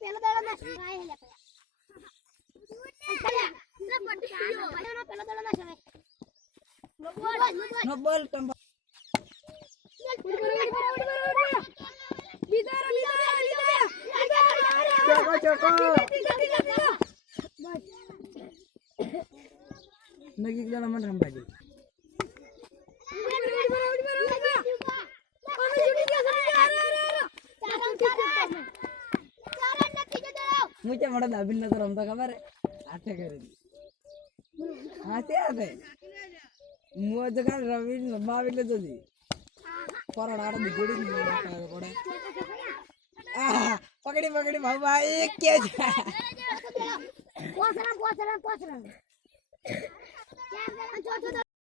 પેલો દડો ના શરાય લે પેલો દડો ના શરાય નો બોલ તમ ચોકો નગી ગલા મન રંબાજી मुझे बड़ा दाबिन नजर रमता खबर है आते करे आते आते मुझे तो रवि माविल ले तो दी पर आड़ा दिगोड़ी नहीं है पड़ा पकड़ी पकड़ी भाई भाई क्या पोसरा